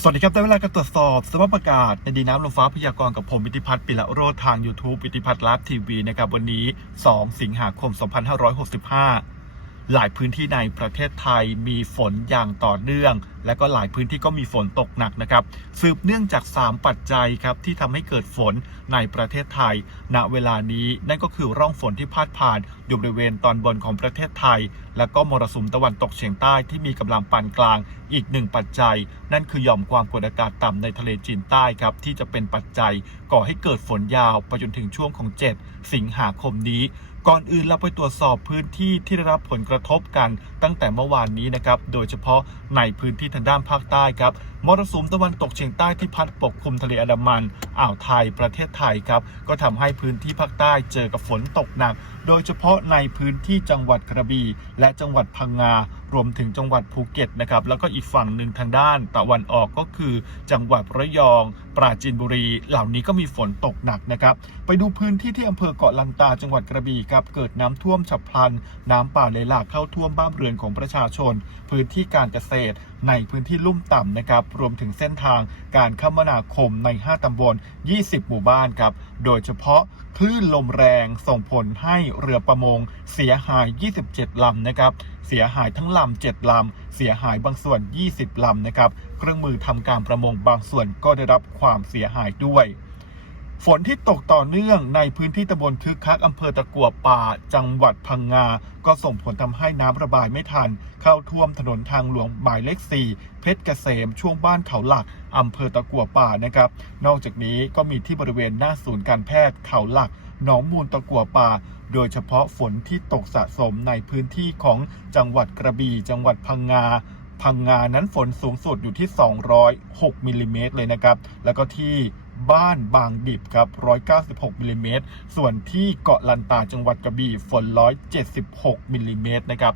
สวัสดีครับได้เวลาการตรวจสอบสภาพอากาศในดีน้ำลมฟ้าพยากรณ์กับผมวิติพัฒน์ปิละโรธทาง YouTube วิติพัฒน์ลฟ์ทีวีนะครับวันนี้ 2 สิงหาคม 2565 หลายพื้นที่ในประเทศไทยมีฝนอย่างต่อเนื่องและก็หลายพื้นที่ก็มีฝนตกหนักนะครับ สืบเนื่องจาก 3 ปัจจัยครับที่ทำให้เกิดฝนในประเทศไทย ณ เวลานี้นั่นก็คือร่องฝนที่พาดผ่านอยู่บริเวณตอนบนของประเทศไทย และก็มรสุมตะวันตกเฉียงใต้ที่มีกำลังปานกลางอีกหนึ่งปัจจัย นั่นคือหย่อมความกดอากาศต่ำในทะเลจีนใต้ครับที่จะเป็นปัจจัยก่อให้เกิดฝนยาวไปจนถึงช่วงของ 7 สิงหาคมนี้ก่อนอื่นเราไปตรวจสอบพื้นที่ที่ได้รับผลกระทบกันตั้งแต่เมื่อวานนี้นะครับโดยเฉพาะในพื้นที่ทางด้านภาคใต้ครับมรสุมตะวันตกเฉียงใต้ที่พัดปกคลุมทะเลอันดามันอ่าวไทยประเทศไทยครับ ก็ทำให้พื้นที่ภาคใต้เจอกับฝนตกหนัก โดยเฉพาะในพื้นที่จังหวัดกระบี่และจังหวัดพังงา รวมถึงจังหวัดภูเก็ตนะครับ แล้วก็อีกฝั่งหนึ่งทางด้านตะวันออกก็คือ จังหวัดระยอง ปราจีนบุรี เหล่านี้ก็มีฝนตกหนักนะครับ ไปดูพื้นที่ที่อำเภอเกาะลันตาจังหวัดกระบี่ครับ เกิดน้ำท่วมฉับพลัน น้ำป่าไหลหลากเข้าท่วมบ้านเรือนของประชาชน พื้นที่การเกษตร ในพื้นที่ลุ่มต่ำนะครับรวมถึงเส้นทางการคมนาคมใน 5 ตำบล 20 หมู่บ้านครับ โดยเฉพาะคลื่นลมแรงส่งผลให้เรือประมงเสียหาย 27 ลำนะครับ เสียหายทั้งลำ 7 ลำ เสียหายบางส่วน 20 ลำนะครับ เครื่องมือทำการประมงบางส่วนก็ได้รับความเสียหายด้วย ฝนที่ตกต่อเนื่องในพื้นที่ตำบลคึกคักอำเภอตะกัวป่า จังหวัดพังงา ก็ส่งผลทำให้น้ำระบายไม่ทัน เข้าท่วมถนนทางหลวงหมายเลข 4 เพชรเกษมช่วงบ้านเขาหลักอำเภอตะกัวป่านะครับ นอกจากนี้ก็มีที่บริเวณหน้าศูนย์การแพทย์เขาหลักหนองมูลตะกัวป่า โดยเฉพาะฝนที่ตกสะสมในพื้นที่ของจังหวัดกระบี่ จังหวัดพังงาพังงานั้นฝนสูงสุดอยู่ที่ 206มิลลิเมตรเลยนะครับ แล้วก็ที่ บ้านบางดิบครับ 196มิลลิเมตร ส่วนที่เกาะลันตาจังหวัดกระบี่ฝน 176มิลลิเมตรนะครับ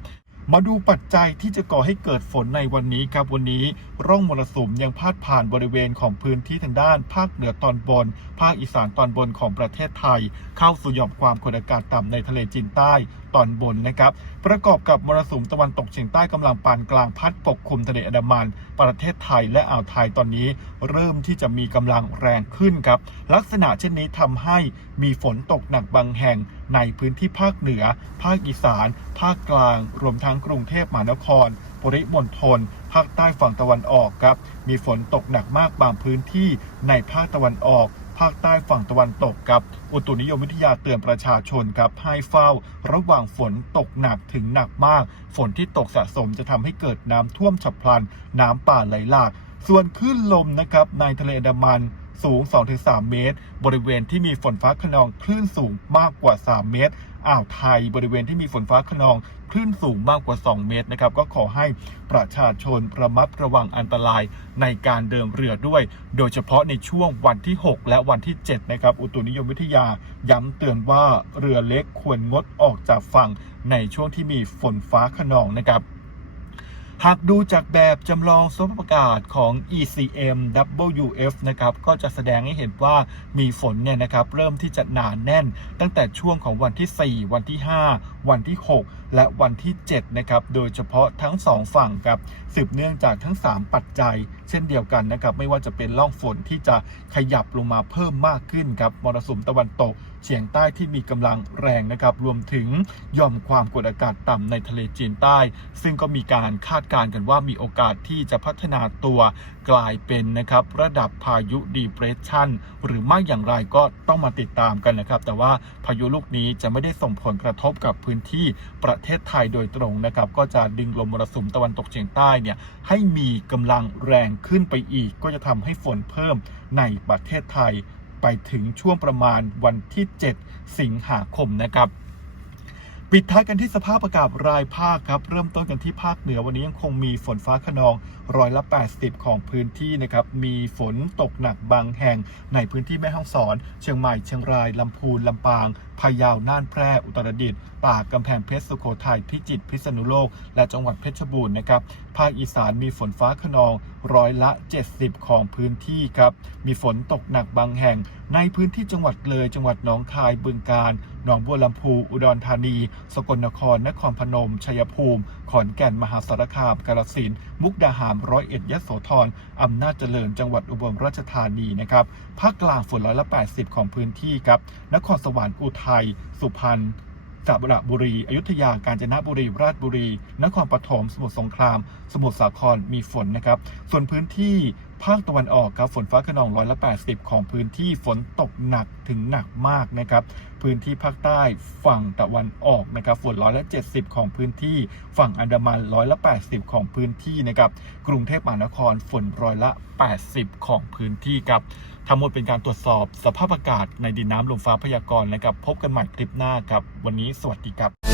มาดูปัจจัยที่จะก่อให้เกิดฝนในวันนี้ครับวันนี้ ร่องมรสุมยังพาดผ่านบริเวณของพื้นที่ทางด้าน ภาคเหนือตอนบน ภาคอีสานตอนบนของประเทศไทย เข้าสู่หย่อมความกดอากาศต่ำในทะเลจีนใต้ตอนบนนะครับ ประกอบกับมรสุมตะวันตกเฉียงใต้กำลังปานกลางพัดปกคลุมทะเลอันดามัน ประเทศไทยและอ่าวไทยตอนนี้ เริ่มที่จะมีกำลังแรงขึ้นครับลักษณะเช่นนี้ทำให้มีฝนตกหนักบางแห่ง ในพื้นที่ภาคเหนือ ภาคอีสาน ภาคกลาง รวมทั้งกรุงเทพมหานคร ปริมณฑล ภาคใต้ฝั่งตะวันออกครับ มีฝนตกหนักมากบางพื้นที่ในภาคตะวันออกภาคใต้ฝั่งตะวันตกครับอุตุนิยมวิทยาเตือนประชาชนครับให้เฝ้า ระหว่างฝนตกหนักถึงหนักมาก ฝนที่ตกสะสมจะทำให้เกิดน้ำท่วมฉับพลัน น้ำป่าไหลหลาก ส่วนคลื่นลมนะครับในทะเลอันดามัน สูง 2-3 เมตร บริเวณที่มีฝนฟ้าขนองคลื่นสูงมากกว่า 3 เมตร อ่าวไทย บริเวณที่มีฝนฟ้าขนองคลื่นสูงมากกว่า 2 เมตรนะครับ ก็ขอให้ประชาชนระมัดระวังอันตรายในการเดินเรือด้วย โดยเฉพาะในช่วงวันที่ 6 และวันที่ 7 นะครับ อุตุนิยมวิทยาย้ำเตือนว่าเรือเล็กควรงดออกจากฝั่งในช่วงที่มีฝนฟ้าขนองนะครับ หากดูจากแบบจำลองสภาพอากาศของ ECM WF นะครับก็จะแสดงให้เห็นว่ามีฝนเนี่ยนะครับเริ่มที่จะหนาแน่นตั้งแต่ช่วงของวันที่ 4 วันที่ 5 วันที่ 6 และวันที่ 7 นะครับ โดยเฉพาะทั้ง 2 ฝั่งครับสืบเนื่องจากทั้ง 3 ปัจจัย เช่นเดียวกันนะครับ ไม่ว่าจะเป็นร่องฝนที่จะขยับลงมาเพิ่มมากขึ้นครับมรสุมตะวันตกเฉียงใต้ที่มีกำลังแรงนะครับ รวมถึงย่อมความกดอากาศต่ำในทะเลจีนใต้ ซึ่งก็มีการคาดการณ์กันว่ามีโอกาสที่จะพัฒนาตัวกลายเป็นนะครับระดับพายุดีเพรสชันหรือไม่อย่างไรก็ต้องมาติดตามกันนะครับ แต่ว่าพายุลูกนี้จะไม่ได้ส่งผลกระทบกับพื้นที่ประเทศไทยโดยตรงนะครับ ก็จะดึงลมมรสุมตะวันตกเฉียงใต้เนี่ยให้มีกำลังแรงขึ้นไปอีก ก็จะทำให้ฝนเพิ่มในประเทศไทย ไปถึงช่วงประมาณวันที่ 7 สิงหาคมนะครับ ปิดท้ายกันที่สภาพอากาศรายภาคครับ เริ่มต้นกันที่ภาคเหนือวันนี้ยังคงมีฝนฟ้าขนองร้อยละ 80 ของพื้นที่นะครับ มีฝนตกหนักบางแห่งในพื้นที่แม่ฮ่องสอน เชียงใหม่ เชียงรายลำพูนลำปาง พะเยา น่านแพร่ อุตรดิตถ์ตากกำแพงเพชร สุโขทัย พิจิตร พิษณุโลก และจังหวัดเพชรบูรณ์นะครับ ภาคอีสานมีฝนฟ้าขนองร้อยละ 70 ของพื้นที่ครับ มีฝนตกหนักบางแห่ง ในพื้นที่จังหวัดเลย จังหวัดหนองคาย บึงกาฬ หนองบัวลำพู อุดรธานี สกลนคร นครพนม ชัยภูมิ ขอนแก่น มหาสารคาม กาฬสินธุ์ มุกดาหารร้อยเอ็ด ยะโสธร อำนาจเจริญ จังหวัดอุบลราชธานีนะครับ ภาคกลางฝนร้อยละ 80 ของพื้นที่ครับ นครสวรรค์ อุทัทัย สุพรรณสระบุรี อยุธยา กาญจนบุรี ราชบุรี นครปฐม สมุทรสงคราม สมุทรสาคร มีฝนนะครับ ส่วนพื้นที่ ภาคตะวันออกครับฝนฟ้าขนองร้อยละ 80 ของพื้นที่ฝนตกหนักถึงหนักมากนะครับพื้นที่ภาคใต้ฝั่งตะวันออกนะครับฝนร้อยละ70 ของพื้นที่ ฝั่งอันดามันร้อยละ 80 ของพื้นที่นะครับกรุงเทพมหานครฝนร้อยละ 80 ของพื้นที่ครับทั้งหมดเป็นการตรวจสอบสภาพอากาศในดินน้ำลมฟ้าพยากรณ์นะครับพบกันใหม่คลิปหน้าครับ วันนี้สวัสดีครับ